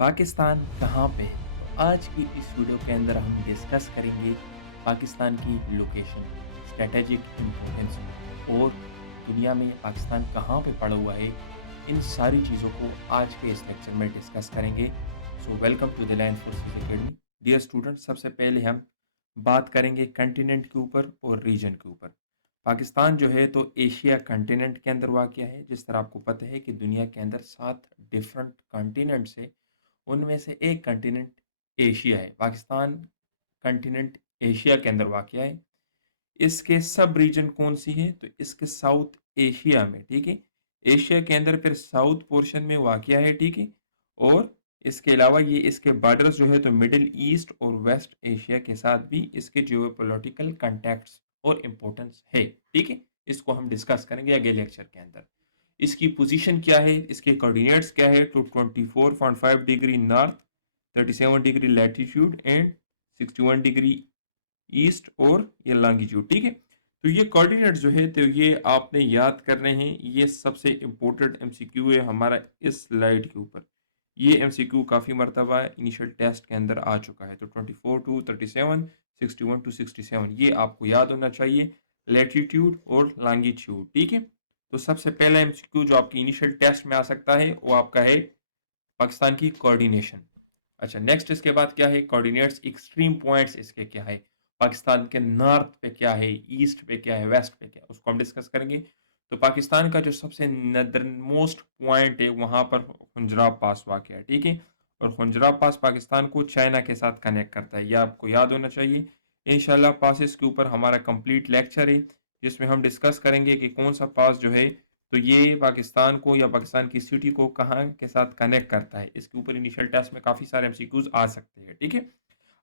पाकिस्तान कहाँ पे है? तो आज की इस वीडियो के अंदर हम डिस्कस करेंगे पाकिस्तान की लोकेशन, स्ट्रैटेजिक इम्पोर्टेंस और दुनिया में पाकिस्तान कहाँ पे पड़ा हुआ है। इन सारी चीज़ों को आज के इस लेक्चर में डिस्कस करेंगे। So welcome to the land forces academy. Dear student, सबसे पहले हम बात करेंगे कंटिनेंट के ऊपर और रीजन के ऊपर। पाकिस्तान जो है तो एशिया कंटिनेंट के अंदर वाक़या है। जिस तरह आपको पता है कि दुनिया के अंदर 7 डिफरेंट कंटिनेंट्स है, उनमें से एक कंटिनेंट एशिया है। पाकिस्तान कंटिनेंट एशिया के अंदर वाक़या है। इसके सब रीजन कौन सी है? तो इसके साउथ एशिया में, ठीक है। एशिया के अंदर फिर साउथ पोर्शन में वाक़या है, ठीक है। और इसके अलावा ये इसके बॉर्डर्स जो है तो मिडिल ईस्ट और वेस्ट एशिया के साथ भी इसके जियोपॉलिटिकल कॉन्टैक्ट्स और इम्पोर्टेंस है, ठीक है। इसको हम डिस्कस करेंगे अगले लेक्चर के अंदर। इसकी पोजीशन क्या है, इसके कोऑर्डिनेट्स क्या है? तो 24.5 degree north, 37 degree latitude and 61 degree east और ये लॉन्गिट्यूड, ठीक है। तो ये कोऑर्डिनेट जो है तो ये आपने याद करने हैं। ये सबसे इम्पोर्टेंट एमसीक्यू है हमारा इस स्लाइड के ऊपर। ये एमसीक्यू काफ़ी मरतबा इनिशियल टेस्ट के अंदर आ चुका है। तो 24 टू 37, 61 टू 67 ये आपको याद होना चाहिए, लैटिट्यूड और लॉन्गिट्यूड, ठीक है। तो सबसे पहला एमसीक्यू जो आपकी इनिशियल टेस्ट में आ सकता है वो आपका है पाकिस्तान की कोऑर्डिनेशन। अच्छा, नेक्स्ट इसके बाद क्या है? कोऑर्डिनेट्स, एक्सट्रीम पॉइंट्स इसके क्या है, पाकिस्तान के नॉर्थ पे क्या है, ईस्ट पे क्या है, वेस्ट पे क्या है, उसको हम डिस्कस करेंगे। तो पाकिस्तान का जो सबसे नदर्न मोस्ट पॉइंट है वहां पर खुंजराब पास वाक़ है, ठीक है। और खुंजराब पास पाकिस्तान को चाइना के साथ कनेक्ट करता है, यह आपको याद होना चाहिए। इंशाल्लाह पासिस के ऊपर हमारा कंप्लीट लेक्चर है जिसमें हम डिस्कस करेंगे कि कौन सा पास जो है तो ये पाकिस्तान को या पाकिस्तान की सिटी को कहाँ के साथ कनेक्ट करता है। इसके ऊपर इनिशियल टेस्ट में काफ़ी सारे एमसीक्यूज आ सकते हैं, ठीक है।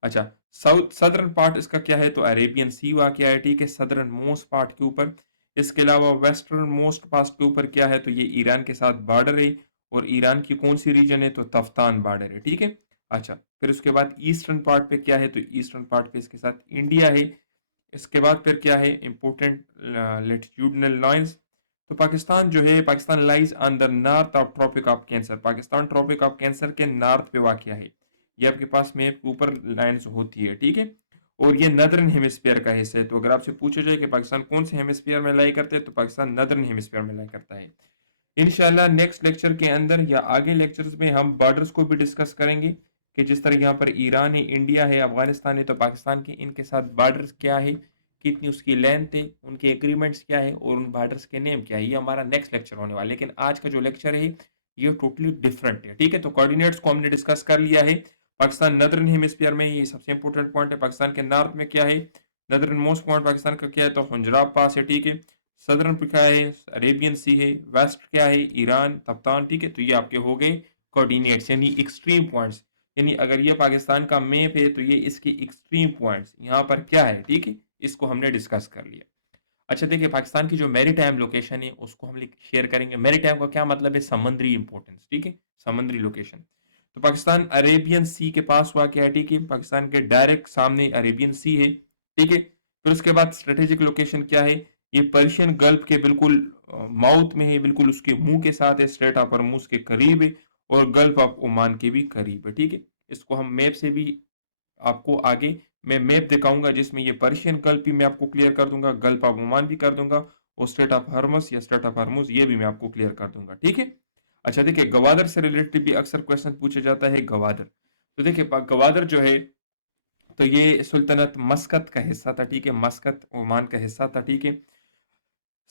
अच्छा, साउथ सदर्न पार्ट इसका क्या है? तो अरेबियन सी वाक़या है, ठीक है, सदर्न मोस्ट पार्ट के ऊपर। इसके अलावा वेस्टर्न मोस्ट पार्ट के ऊपर क्या है? तो ये ईरान के साथ बॉर्डर है। और ईरान की कौन सी रीजन है? तो तफ्तान बॉर्डर है, ठीक है। अच्छा, फिर उसके बाद ईस्टर्न पार्ट पे क्या है? तो ईस्टर्न पार्ट पे इसके साथ इंडिया है। इसके बाद फिर क्या है? Important latitudinal lines. तो पाकिस्तान जो है, Pakistan lies on the north of tropic of cancer. Pakistan tropic of cancer के नॉर्थ पे वाक़या है। ये आपके पास मैप के ऊपर लाइंस होती है, ठीक है। और ये नदर्न हेमिस्फीयर का हिस्सा है। तो अगर आपसे पूछा जाए कि पाकिस्तान कौन से हेमिस्फीयर में लाई करते हैं, तो पाकिस्तान नदर्न हेमिस्फीयर में लाई करता है। इंशाल्लाह नेक्स्ट लेक्चर के अंदर या आगे लेक्चर्स में हम बॉर्डर्स को भी डिस्कस करेंगे कि जिस तरह यहाँ पर ईरान है, इंडिया है, अफगानिस्तान है, तो पाकिस्तान के इनके साथ बॉर्डर्स क्या है, कितनी उसकी लेंथ है, उनके एग्रीमेंट्स क्या है और उन बॉर्डर्स के नेम क्या है, ये हमारा नेक्स्ट लेक्चर होने वाला है। लेकिन आज का जो लेक्चर है ये टोटली डिफरेंट है, ठीक है। तो कोऑर्डिनेट्स को हमने डिस्कस कर लिया है। पाकिस्तान नदर्न हेमिस्फीयर में, ये सबसे इंपॉर्टेंट पॉइंट है। पाकिस्तान के नॉर्थ में क्या है? नदर्न मोस्ट पॉइंट पाकिस्तान का क्या है? तो हुंजराब पास है, ठीक है। सदर्न पे क्या है? अरेबियन सी है। वेस्ट क्या है? ईरान, तप्तान, ठीक है। तो ये आपके हो गए कोऑर्डिनेट्स यानी एक्सट्रीम पॉइंट्स। यानी अगर ये पाकिस्तान का मैप है तो ये इसके एक्सट्रीम पॉइंट्स यहाँ पर क्या है, ठीक है। इसको हमने डिस्कस कर लिया। अच्छा देखिए, पाकिस्तान की जो मैरीटाइम लोकेशन है उसको हम शेयर करेंगे। मैरीटाइम का क्या मतलब है? समुद्री इंपोर्टेंस, ठीक है, समुद्री लोकेशन। तो पाकिस्तान अरेबियन सी के पास हुआ क्या है, ठीक है। पाकिस्तान के डायरेक्ट सामने अरेबियन सी है, ठीक है। फिर उसके बाद स्ट्रेटेजिक लोकेशन क्या है? ये पर्शियन गल्फ के बिल्कुल माउथ में है, बिल्कुल उसके मुंह के साथ है, स्ट्रेट ऑफ हॉर्मुज के करीब है और गल्फ ऑफ ओमान के भी करीब है, ठीक है। इसको हम मैप से भी आपको आगे मैं मैप दिखाऊंगा जिसमें ये पर्शियन गल्फ भी मैं आपको क्लियर कर दूंगा, गल्फ ऑफ ओमान भी कर दूंगा और स्ट्रेट ऑफ हॉर्मस या स्ट्रेट ऑफ हॉर्मुज ये भी मैं आपको क्लियर कर दूंगा, ठीक है। अच्छा देखिए, गवादर से रिलेटेड भी अक्सर क्वेश्चन पूछा जाता है। गवादर, तो देखिए गवादर जो है तो ये सुल्तनत मस्कत का हिस्सा था, ठीक है। मस्कत ओमान का हिस्सा था, ठीक है।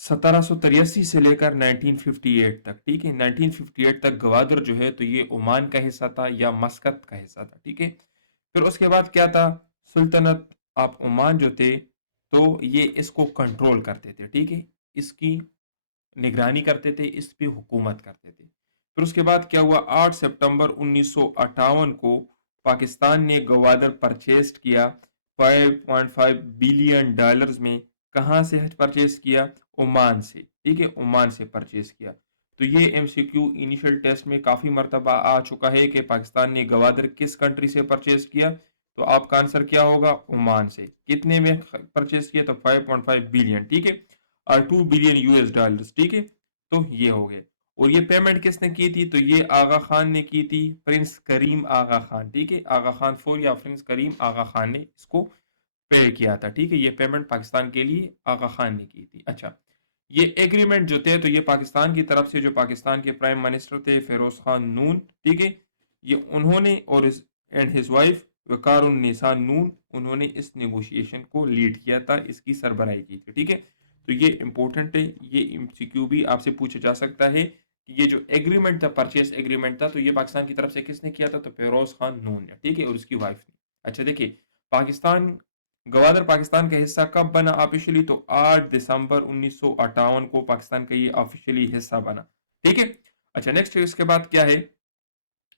1783 से लेकर 1958 तक, ठीक है। 1958 तक गवादर जो है तो ये ओमान का हिस्सा था या मस्कत का हिस्सा था, ठीक है। फिर उसके बाद क्या था? सुल्तनत ऑफ ओमान जो थे तो ये इसको कंट्रोल करते थे, ठीक है। इसकी निगरानी करते थे, इस पे हुकूमत करते थे। फिर उसके बाद क्या हुआ? 8 सितंबर 1958 को पाकिस्तान ने गवादर परचेज किया 5.5 बिलियन डॉलर्स में। कहाँ से परचेज किया? ओमान से, ठीक है, ओमान से परचेज किया। तो ये एमसीक्यू इनिशियल टेस्ट में काफी मरतबा आ चुका है कि पाकिस्तान ने गवादर किस कंट्री से परचेज किया। तो आपका आंसर क्या होगा? ओमान से। कितने में परचेज किया? तो 5.5 बिलियन, ठीक है, और 2 बिलियन यूएस डॉलर्स, ठीक है। तो ये हो गए। और ये पेमेंट किसने की थी? तो ये आगा खान ने की थी, प्रिंस करीम आगा खान, ठीक है, आगा खान 4 या प्रिंस करीम आगा खान ने इसको पे किया था, ठीक है, ये पेमेंट पाकिस्तान के लिए आगा खान ने की थी। अच्छा, ये एग्रीमेंट जो थे तो ये पाकिस्तान की तरफ से जो पाकिस्तान के प्राइम मिनिस्टर थे फिरोज खान नून, ठीक है, ये उन्होंने और एंड हिज वाइफ वकारुन्निसा नून, उन्होंने इस नेगोशिएशन को लीड किया था, इसकी सरबराही की थी, ठीक है। तो ये इंपॉर्टेंट है, ये एमसीक्यू भी आपसे पूछा जा सकता है कि ये जो एग्रीमेंट था, परचेस एग्रीमेंट था, तो ये पाकिस्तान की तरफ से किसने किया था? तो फिरोज खान नून ने, ठीक है, और उसकी वाइफ ने। अच्छा देखिए, पाकिस्तान गवादर पाकिस्तान का हिस्सा कब बना ऑफिशियली? तो 8 दिसंबर 1958 को पाकिस्तान का ये ऑफिशियली हिस्सा बना, ठीक है। अच्छा नेक्स्ट इसके बाद क्या है,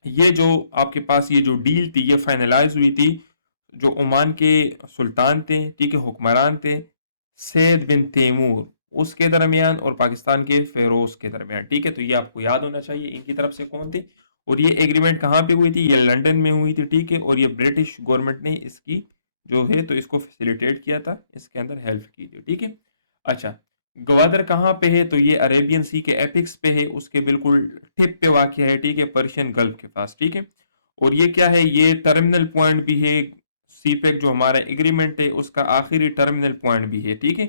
ये जो आपके पास ये जो डील थी ये फाइनलाइज हुई थी जो ओमान के सुल्तान थे, ठीक है, हुक्मरान थे, सैयद बिन तैमूर, उसके दरमियान और पाकिस्तान के फेरोज के दरमियान, ठीक है। तो ये आपको याद होना चाहिए इनकी तरफ से कौन थे। और ये एग्रीमेंट कहाँ पे हुई थी? ये लंदन में हुई थी, ठीक है, और ये ब्रिटिश गवर्नमेंट ने इसकी जो है तो इसको फैसिलिटेट किया था, इसके अंदर हेल्प की थी, ठीक है। अच्छा, ग्वादर कहाँ पे है? तो ये अरेबियन सी के एपिक्स पे है, उसके बिल्कुल टिप पे वाक़ है, ठीक है, पर्शियन गल्फ के पास, ठीक है। और ये क्या है? ये टर्मिनल पॉइंट भी है, सीपेक जो हमारा एग्रीमेंट है उसका आखिरी टर्मिनल पॉइंट भी है, ठीक है।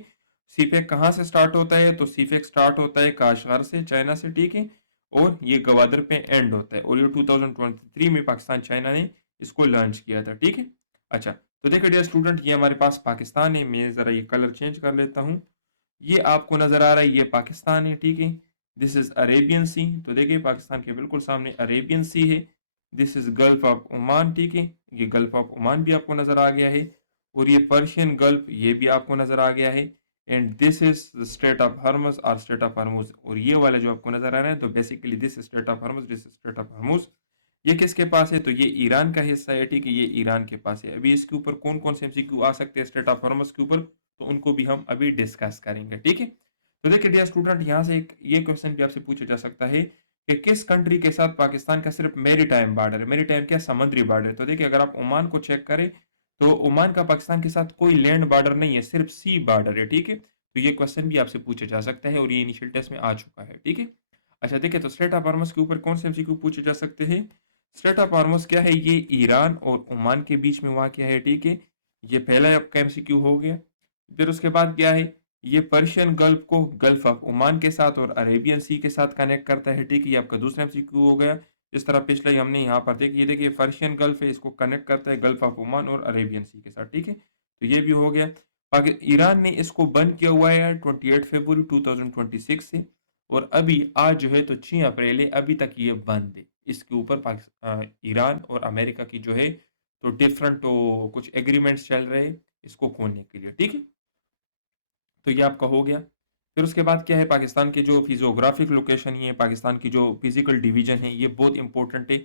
सीपेक कहाँ से स्टार्ट होता है? तो सीपेक स्टार्ट होता है काशगार से, चाइना से, ठीक है, और ये गवादर पे एंड होता है, और ये 2023 में पाकिस्तान चाइना ने इसको लॉन्च किया था, ठीक है। अच्छा, तो देखिए डियर स्टूडेंट, ये हमारे पास पाकिस्तान है, मैं ज़रा ये कलर चेंज कर लेता हूँ। ये आपको नजर आ रहा है, ये पाकिस्तान है, ठीक है। दिस इज अरेबियन सी, तो देखिए पाकिस्तान के बिल्कुल सामने अरेबियन सी है। This is gulf of Oman, ठीक है, ये गल्फ ऑफ ओमान भी आपको नजर आ गया है, और ये पर्शियन गल्फ ये भी आपको नजर आ गया है। And this is state of Hormuz और स्टेट ऑफ हर्मुज, और ये वाला जो आपको नजर आ रहा है तो basically this state of Hormuz, this state of Hormuz, ये किसके पास है? तो ये ईरान का हिस्सा है, ठीक है, ये ईरान के पास है। अभी इसके ऊपर कौन कौन से एमसीक्यू आ सकते हैं स्टेट ऑफ हॉर्मस के ऊपर, तो उनको भी हम अभी डिस्कस करेंगे, ठीक है। तो देखिए डियर स्टूडेंट, यहाँ से एक ये क्वेश्चन भी आपसे पूछा जा सकता है कि किस कंट्री के साथ पाकिस्तान का सिर्फ मेरी टाइम बॉर्डर है? मेरी टाइम क्या? समुद्री बॉर्डर। तो देखिए अगर आप ओमान को चेक करें तो ओमान का पाकिस्तान के साथ कोई लैंड बॉर्डर नहीं है, सिर्फ सी बॉर्डर है, ठीक है। तो ये क्वेश्चन भी आपसे पूछा जा सकता है और ये इनिशियल टेस्ट में आ चुका है, ठीक है। अच्छा देखिए, तो स्ट्रेट ऑफ हॉर्मस के ऊपर कौन से एमसीक्यू पूछे जा सकते हैं? स्ट्रेट ऑफ हॉर्मस क्या है? ये ईरान और ओमान के बीच में वाक़या है, ठीक है, ये पहला आपका एमसीक्यू हो गया। फिर उसके बाद क्या है? ये पर्शियन गल्फ को गल्फ ऑफ ओमान के साथ और अरेबियन सी के साथ कनेक्ट करता है, ठीक है, ये आपका दूसरा एमसीक्यू हो गया। इस तरह पिछले हमने यहाँ पर देखिए, देखिए पर्शियन गल्फ है, इसको कनेक्ट करता है गल्फ ऑफ ओमान और अरेबियन सी के साथ, ठीक है, तो ये भी हो गया। ईरान ने इसको बंद किया हुआ है 28 फरवरी 2026 से, और अभी आज जो है तो 6 अप्रैल है, अभी तक ये बंद है। इसके ऊपर ईरान और अमेरिका की जो है तो डिफरेंट तो कुछ एग्रीमेंट्स चल रहे हैं इसको खोलने के लिए, ठीक है। तो ये आपका हो गया। फिर उसके बाद क्या है? पाकिस्तान की जो फिजियोग्राफिक लोकेशन है, पाकिस्तान की जो फिजिकल डिवीजन है, ये बहुत इंपॉर्टेंट है।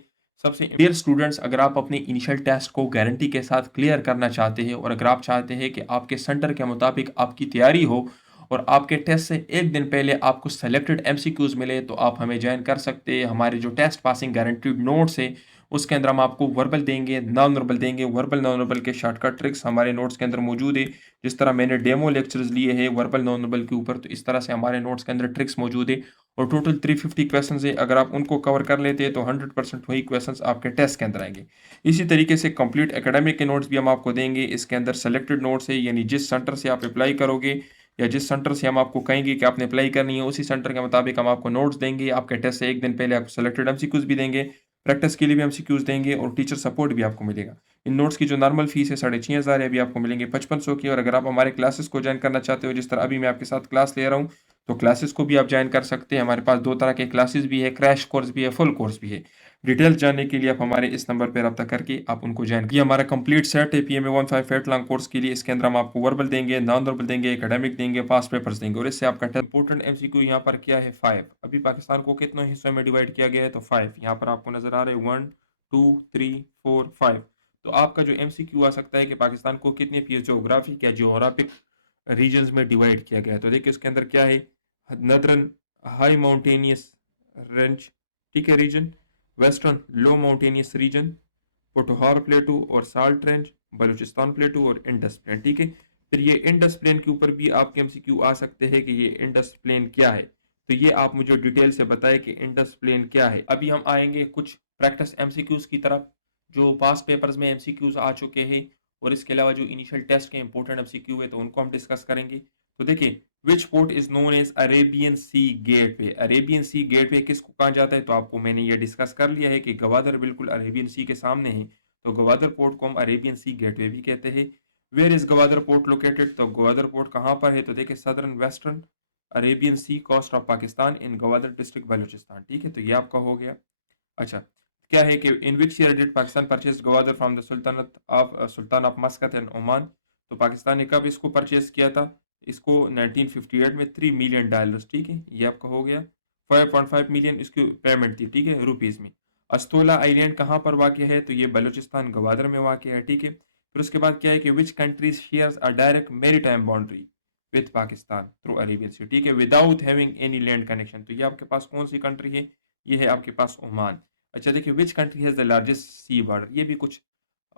सबसे डियर स्टूडेंट्स, अगर आप अपने इनिशियल टेस्ट को गारंटी के साथ क्लियर करना चाहते हैं और अगर आप चाहते हैं कि आपके सेंटर के मुताबिक आपकी तैयारी हो और आपके टेस्ट से एक दिन पहले आपको सेलेक्टेड एमसीक्यूज मिले, तो आप हमें ज्वाइन कर सकते हैं। हमारे जो टेस्ट पासिंग गारंटीड नोट्स है उसके अंदर हम आपको वर्बल देंगे, नॉन वर्बल देंगे। वर्बल नॉन वर्बल के शॉर्टकट ट्रिक्स हमारे नोट्स के अंदर मौजूद है। जिस तरह मैंने डेमो लेक्चर्स लिए हैं वर्बल नॉन वर्बल के ऊपर, तो इस तरह से हमारे नोट्स के अंदर ट्रिक्स मौजूद है, और टोटल 350 क्वेश्चन है। अगर आप उनको कवर कर लेते हैं तो 100% वही क्वेश्चन आपके टेस्ट के अंदर आएंगे। इसी तरीके से कंप्लीट एकेडमिक के नोट्स भी हम आपको देंगे। इसके अंदर सेलेक्टेड नोट्स है, यानी जिस सेंटर से आप अप्लाई करोगे या जिस सेंटर से हम आपको कहेंगे कि आपने अप्लाई करनी है, उसी सेंटर के मुताबिक हम आपको नोट्स देंगे। आपके टेस्ट से एक दिन पहले आपको सेलेक्टेड एमसीक्यूज भी देंगे, प्रैक्टिस के लिए भी एमसीक्यूज देंगे, और टीचर सपोर्ट भी आपको मिलेगा। इन नोट्स की जो नॉर्मल फीस है 6,500 है, अभी आपको मिलेंगे 5500 की। और अगर आप हमारे क्लासेस को ज्वाइन करना चाहते हो, जिस तरह अभी मैं आपके साथ क्लास ले रहा हूँ, तो क्लासेस को भी आप ज्वाइन कर सकते हैं। हमारे पास दो तरह के क्लासेस भी है, क्रैश कोर्स भी है, फुल कोर्स भी है। डिटेल्स जानने के लिए आप हमारे इस नंबर पर रब्ता करके आप उनको ज्वाइन। ये हमारा कंप्लीट सेट है PMA 158 लॉन्ग कोर्स के लिए। इसके अंदर हम आपको वर्बल देंगे, नॉन वर्बल देंगे, एकेडमिक देंगे, पास पेपर्स देंगे, और इससे आपका इंपोर्टेंट एमसीक्यू यहाँ पर क्या है? 5। अभी पाकिस्तान को कितने हिस्सों में डिवाइड किया गया है? तो 5 यहाँ पर आपको नजर आ रहे हैं, 1 2 3 4 5। तो आपका जो एमसीक्यू आ सकता है कि पाकिस्तान को कितने फिजियोग्राफिक या जियोग्राफिक रीजन्स में डिवाइड किया गया है। तो देखिए उसके अंदर क्या है? नदरन हाई माउंटेनियस रेंज, ठीक है, रीजन, वेस्टर्न लो माउंटेनियस रीजन, पोटोहार प्लेटू और साल्ट रेंज, बलूचिस्तान प्लेटू और इंडस प्लेन, ठीक है। फिर ये इंडस प्लेन के ऊपर भी आपके एमसीक्यू आ सकते हैं कि ये इंडस प्लेन क्या है। तो ये आप मुझे डिटेल से बताएं कि इंडस प्लेन क्या है। अभी हम आएंगे कुछ प्रैक्टिस एमसीक्यूज की तरफ, जो पास्ट पेपर्स में एमसीक्यूज आ चुके हैं, और इसके अलावा जो इनिशियल टेस्ट के इंपॉर्टेंट एमसीक्यू है तो उनको हम डिस्कस करेंगे। तो देखिए, which port is known as Arabian sea gateway. Arabian sea gateway किसको कहा जाता है, तो आपको मैंने ये डिस्कस कर लिया है कि गवादर बिल्कुल अरेबियन सी के सामने है, तो गवादर पोर्ट को हम अरेबियन सी गेटवे भी कहते हैं। Where is Gwadar port located, तो गवादर पोर्ट कहाँ पर है, तो देखिए southern western Arabian sea coast of Pakistan in Gwadar district Balochistan. ठीक है, तो ये आपका हो गया। अच्छा, क्या है कि in which year did Pakistan purchase Gwadar from the sultan of Muscat and Oman. तो पाकिस्तान ने कब इसको परचेज किया था, इसको 1958 में $3 मिलियन। ठीक है, ये आपका हो गया। 5.5 मिलियन इसकी पेमेंट थी, ठीक है, रुपीज में। अस्तोला आइलैंड कहाँ पर वाक़ है, तो ये बलूचिस्तान गवादर में वाक़ है। ठीक है, फिर उसके बाद क्या है कि which countries shares a direct maritime boundary with Pakistan through Arabian sea, ठीक है, without having any land connection. तो ये आपके पास कौन सी कंट्री है, ये है आपके पास ओमान। अच्छा देखिए, which country has the largest C border, ये भी कुछ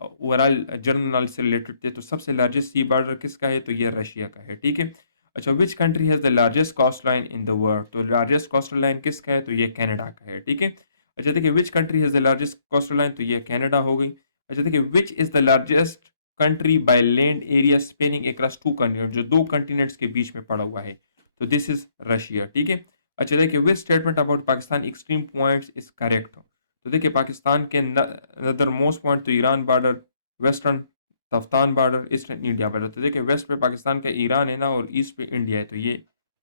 ओवरऑल जनरल नॉलेज से रिलेटेड थे। तो सबसे लार्जेस्ट सी बॉर्डर किसका है, तो ये रशिया का है। ठीक है, अच्छा, which country has the largest coast line in the world, तो लार्जेस्ट कोस्टल लाइन किसका है, तो ये कनाडा का है। ठीक है, अच्छा देखिए, which country has the largest coastal line, तो ये कनाडा हो गई। अच्छा देखिए, which is the largest country by land area spanning across two continent, जो दो कंटिनेंट्स के बीच में पड़ा हुआ है, तो दिस इज रशिया। ठीक है, अच्छा देखिए, which statement about Pakistan extreme points is correct. तो देखिए, पाकिस्तान के नदर मोस्ट पॉइंट तो Iran border, western Taftan border, eastern India border. तो देखिए, वेस्ट पे पाकिस्तान का ईरान है ना, और ईस्ट पे इंडिया है, तो ये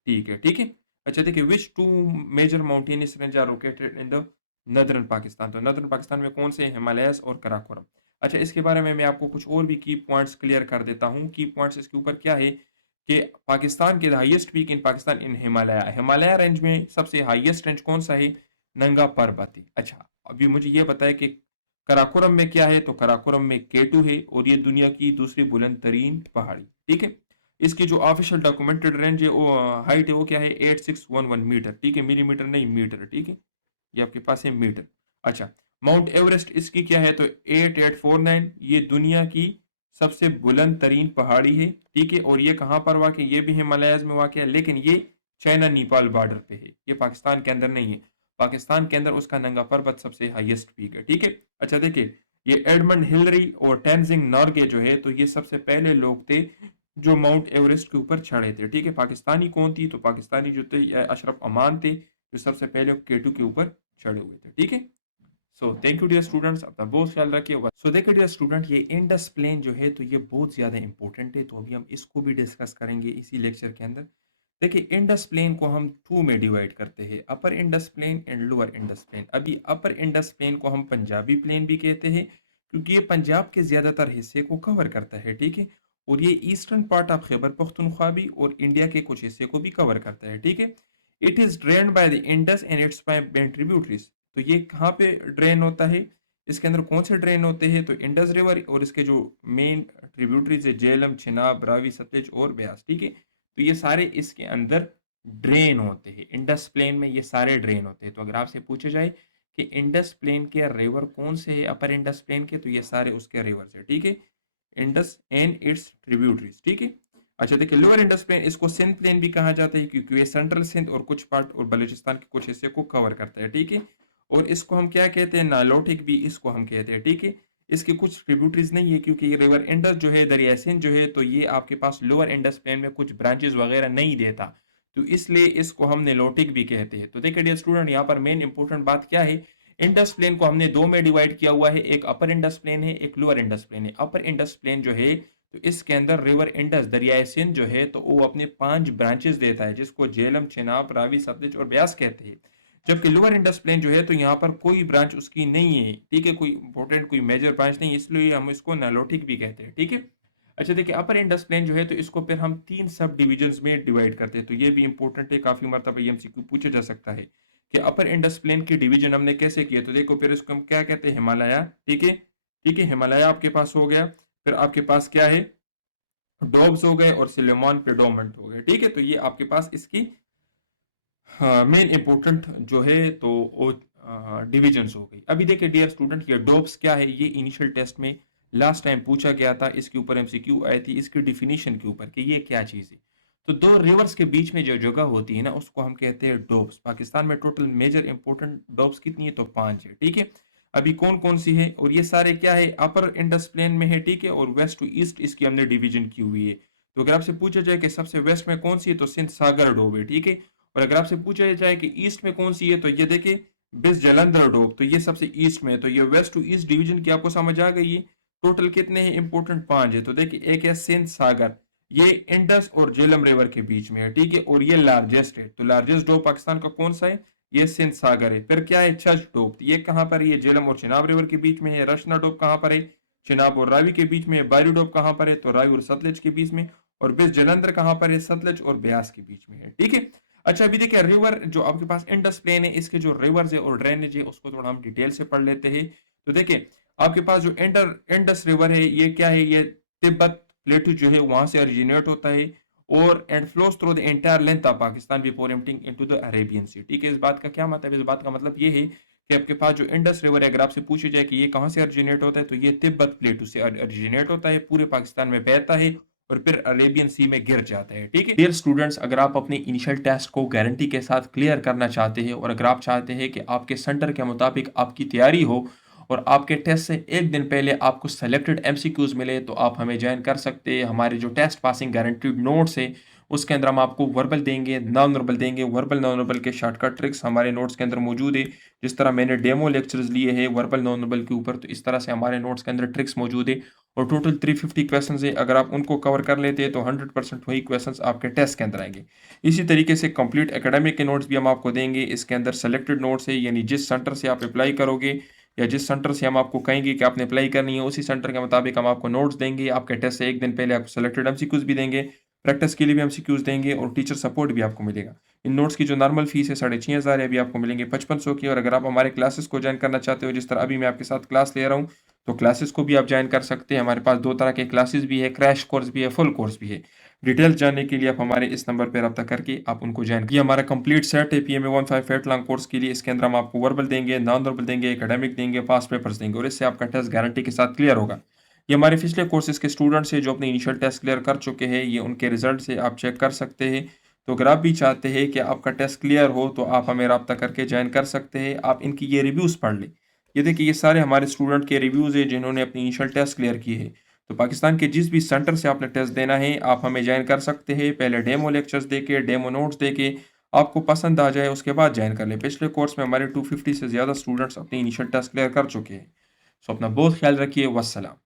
ठीक है। ठीक है, अच्छा देखिए, which two major mountainous range are located in the northern Pakistan. तो नदरन पाकिस्तान में कौन से, हिमालयस और कराकोरम। अच्छा, इसके बारे में मैं आपको कुछ और भी की पॉइंट्स क्लियर कर देता हूँ। की पॉइंट्स इसके ऊपर क्या है कि पाकिस्तान के highest peak in Pakistan in Himalaya, Himalaya range में सबसे हाईएस्ट रेंज कौन सा है, नंगा पर्वत। अच्छा, अभी मुझे ये बताया कि कराकोरम में क्या है, तो कराकोरम में केटू है, और ये दुनिया की दूसरी बुलंद तरीन पहाड़ी। ठीक है, इसकी जो ऑफिशियल डॉक्यूमेंटेड रेंज है, वो हाइट है, वो क्या है, 8611 मीटर। ठीक है, मिलीमीटर नहीं, मीटर। ठीक है, ये आपके पास है मीटर। अच्छा, माउंट एवरेस्ट इसकी क्या है, तो 8849, ये दुनिया की सबसे बुलंद तरीन पहाड़ी है। ठीक है, और ये कहाँ पर वाक़ है, ये भी हिमालयाज में वाक़ है, लेकिन ये चाइना नेपाल बॉर्डर पे है, ये पाकिस्तान के अंदर नहीं है। पाकिस्तान के अंदर उसका नंगा पर्वत सबसे हाईएस्ट पीक है। ठीक है, अच्छा देखिए, ये एडमंड हिलरी और टेंजिंग नॉर्गे जो है, तो ये सबसे पहले लोग थे जो माउंट एवरेस्ट के ऊपर चढ़े थे। ठीक है, पाकिस्तानी कौन थी, तो पाकिस्तानी जो थे अशरफ अमान थे, जो सबसे पहले केटू के ऊपर चढ़े हुए थे। ठीक है, so thank you dear students, अपना बहुत ख्याल रखिए। सो देखिए डियर स्टूडेंट, ये इंडस प्लेन जो है, तो ये बहुत ज़्यादा इंपॉर्टेंट है, तो अभी हम इसको भी डिस्कस करेंगे इसी लेक्चर के अंदर। देखिए, इंडस प्लेन को हम टू में डिवाइड करते हैं, upper Indus plain and lower Indus plain. अभी अपर इंडस प्लेन को हम पंजाबी प्लेन भी कहते हैं, क्योंकि ये पंजाब के ज़्यादातर हिस्से को कवर करता है। ठीक है, और ये eastern part of Khyber Pakhtunkhwa भी और इंडिया के कुछ हिस्से को भी कवर करता है। ठीक है, it is drained by the Indus and it's main tributaries. तो ये कहाँ पे ड्रेन होता है, इसके अंदर कौन से ड्रेन होते हैं, तो इंडस रिवर और इसके जो मेन ट्रिब्यूटरीज है, झेलम, चिनाब, रावी, सतलुज और ब्यास। ठीक है, तो ये सारे इसके अंदर ड्रेन होते हैं, इंडस प्लेन में ये सारे ड्रेन होते हैं। तो अगर आपसे पूछा जाए कि इंडस प्लेन के रिवर कौन से है अपर इंडस प्लेन के, तो ये सारे उसके रिवर्स है। ठीक है, इंडस एंड इट्स ट्रिब्यूटरीज। ठीक है, अच्छा देखिए, लोअर इंडस प्लेन इसको सिंध प्लेन भी कहा जाता है, क्योंकि ये सेंट्रल सिंध और कुछ पार्ट और बलूचिस्तान के कुछ हिस्से को कवर करता है। ठीक है, और इसको हम क्या कहते हैं, नालोटिक भी इसको हम कहते हैं। ठीक है, इसके कुछ ट्रिब्यूटरीज नहीं है, क्योंकि ये रिवर इंडस जो है, दरिया सिंध जो है, तो ये आपके पास लोअर इंडस प्लेन में कुछ ब्रांचेस वगैरह नहीं देता, तो इसलिए इसको हम निलोटिक भी कहते हैं। तो देखिए डियर स्टूडेंट, यहाँ पर मेन इंपॉर्टेंट बात क्या है, इंडस प्लेन को हमने दो में डिवाइड किया हुआ है, एक अपर इंडस प्लेन है, एक लोअर इंडस प्लेन है। अपर इंडस प्लेन जो है, तो इसके अंदर रिवर इंडस दरियाए सिंध जो है, तो वो अपने 5 ब्रांचेस देता है, जिसको झेलम, चिनाब, रावी, सतलुज और ब्यास कहते हैं। जबकि लोअर इंडस प्लेन जो है, तो यहाँ पर कोई ब्रांच उसकी नहीं है। ठीक है, कोई इंपॉर्टेंट कोई मेजर ब्रांच नहीं, इसलिए हम इसको नालोटिक भी कहते हैं। ठीक है, अच्छा देखिए, अपर इंडस प्लेन जो है, तो इसको फिर हम 3 सब डिविजन्स में डिवाइड करते हैं। तो ये भी इंपॉर्टेंट है, काफी मरतबा एमसीक्यू पूछा जा सकता है कि अपर इंडस प्लेन की डिवीजन हमने कैसे किया। तो देखो, फिर इसको हम क्या कहते हैं, हिमालय। ठीक है, ठीक है, हिमालय आपके पास हो गया। फिर आपके पास क्या है, डोब्स हो गए, और सिलेमान पेडोमेंट हो गए। ठीक है, तो ये आपके पास इसकी हाँ मेन इंपॉर्टेंट जो है, तो वो डिविजन्स हो गई। अभी देखिए डियर स्टूडेंट, ये डोप्स क्या है, ये इनिशियल टेस्ट में लास्ट टाइम पूछा गया था, इसके ऊपर एमसीक्यू आई थी, इसकी डिफिनीशन के ऊपर कि ये क्या चीज़ है। तो 2 रिवर्स के बीच में जो जगह होती है ना, उसको हम कहते हैं डोब्स। पाकिस्तान में टोटल मेजर इंपॉर्टेंट डोब्स कितनी है? तो 5 है, ठीक है? अभी कौन-कौन सी है? और ये सारे क्या है? अपर इंडस प्लेन में है, ठीक है? और वेस्ट टू ईस्ट इसकी हमने डिवीजन की हुई है। तो अगर आपसे पूछा जाए कि सबसे वेस्ट में कौन सी है? तो सिंध सागर डोब है, ठीक है? और अगर आपसे पूछा जाए कि ईस्ट में कौन सी है? तो ये देखिए बिस जलंधर डोब, तो ये सबसे ईस्ट में है। तो ये वेस्ट टू ईस्ट डिवीजन की आपको समझ आ गई है? टोटल कितने हैं इंपॉर्टेंट? 5 है। तो देखिए एक है सिंध सागर, ये इंडस और झेलम रिवर के बीच में है, ठीक है? और ये लार्जेस्ट है। तो लार्जेस्ट डोब पाकिस्तान का कौन सा है? ये सिंध सागर है। फिर क्या है? छछ डोब, ये कहाँ पर है? ये झेलम और चिनाब रिवर के बीच में है। रशना डोब कहाँ पर है? चिनाब और रावी के बीच में है। बारी डोब कहाँ पर है? तो रावी और सतलज के बीच में। और बिस जलंधर कहाँ पर है? सतलज और ब्यास के बीच में है, ठीक है? अच्छा, अभी देखिए रिवर जो आपके पास इंडस प्लेन है, इसके जो रिवर्स है और ड्रेनेज है, उसको थोड़ा हम डिटेल से पढ़ लेते हैं। तो देखिए आपके पास जो इंडस रिवर है, ये क्या है? ये तिब्बत प्लेटू जो है वहां से ओरिजिनेट होता है और and flows through the entire length of Pakistan before emptying into the Arabian sea, ठीक है? इस बात का क्या मतलब है? इस बात का मतलब ये है कि आपके पास जो इंडस रिवर है, अगर आपसे पूछा जाए कि ये कहाँ से ओरिजिनेट होता है, तो ये तिब्बत प्लेटू से ओरिजिनेट होता है, पूरे पाकिस्तान में बहता है और फिर अरेबियन सी में गिर जाता है, ठीक है? डियर स्टूडेंट्स, अगर आप अपने इनिशियल टेस्ट को गारंटी के साथ क्लियर करना चाहते हैं और अगर आप चाहते हैं कि आपके सेंटर के मुताबिक आपकी तैयारी हो और आपके टेस्ट से एक दिन पहले आपको सेलेक्टेड एमसीक्यूज मिले, तो आप हमें ज्वाइन कर सकते हैं। हमारे जो टेस्ट पासिंग गारंटीड नोट्स है, उसके अंदर हम आपको वर्बल देंगे, नॉन वर्बल देंगे। वर्बल नॉन वर्बल के शॉर्टकट ट्रिक्स हमारे नोट्स के अंदर मौजूद है। जिस तरह मैंने डेमो लेक्चर्स लिए हैं वर्बल नॉन वर्बल के ऊपर, तो इस तरह से हमारे नोट्स के अंदर ट्रिक्स मौजूद है। और टोटल 350 क्वेश्चन है, अगर आप उनको कवर कर लेते हैं तो 100% वही क्वेश्चन आपके टेस्ट के अंदर आएंगे। इसी तरीके से कंप्लीट एकेडमिक के नोट्स भी हम आपको देंगे। इसके अंदर सेलेक्टेड नोट्स है, यानी जिस सेंटर से आप अप्लाई करोगे या जिस सेंटर से हम आपको कहेंगे कि आपने अप्लाई करनी है, उसी सेंटर के मुताबिक हम आपको नोट्स देंगे। आपके टेस्ट से एक दिन पहले आपको सेलेक्टेड एमसीक्यूज भी देंगे, प्रैक्टिस के लिए भी एमसीक्यूज देंगे और टीचर सपोर्ट भी आपको मिलेगा। इन नोट्स की जो नॉर्मल फीस है 6,500 है, अभी आपको मिलेंगे 5500 की। और अगर आप हमारे क्लासेस को ज्वाइन करना चाहते हो, जिस तरह अभी मैं आपके साथ क्लास ले रहा हूँ, तो क्लासेस को भी आप ज्वाइन कर सकते हैं। हमारे पास 2 तरह के क्लासेस भी है, क्रैश कोर्स भी है, फुल कोर्स भी है। डिटेल्स जानने के लिए आप हमारे इस नंबर पर रब्ता करके आप उनको ज्वाइन। ये हमारा कंप्लीट सेट है पीएमए 158 लॉन्ग कोर्स के लिए। इसके अंदर हम आपको वर्बल देंगे, नॉन वर्बल देंगे, एकेडमिक देंगे, पास पेपर्स देंगे और इससे आपका टेस्ट गारंटी के साथ क्लियर होगा। ये हमारे पिछले कोर्सेज के स्टूडेंट्स हैं जो अपने इनिशियल टेस्ट क्लियर कर चुके हैं, ये उनके रिजल्ट से आप चेक कर सकते हैं। तो अगर आप भी चाहते हैं कि आपका टेस्ट क्लियर हो, तो आप हमें रब्ता करके ज्वाइन कर सकते हैं। आप इनकी ये रिव्यूज़ पढ़ लें। ये देखिए, ये सारे हमारे स्टूडेंट के रिव्यूज़ हैं जिन्होंने अपनी इनिशियल टेस्ट क्लियर किए हैं। तो पाकिस्तान के जिस भी सेंटर से आपने टेस्ट देना है, आप हमें ज्वाइन कर सकते हैं। पहले डेमो लेक्चर्स देके, डेमो नोट्स देके, आपको पसंद आ जाए उसके बाद ज्वाइन कर लें। पिछले कोर्स में हमारे 250 से ज़्यादा स्टूडेंट्स अपनी इनिशियल टेस्ट क्लियर कर चुके हैं। सो अपना बहुत ख्याल रखिए। वस्सलाम।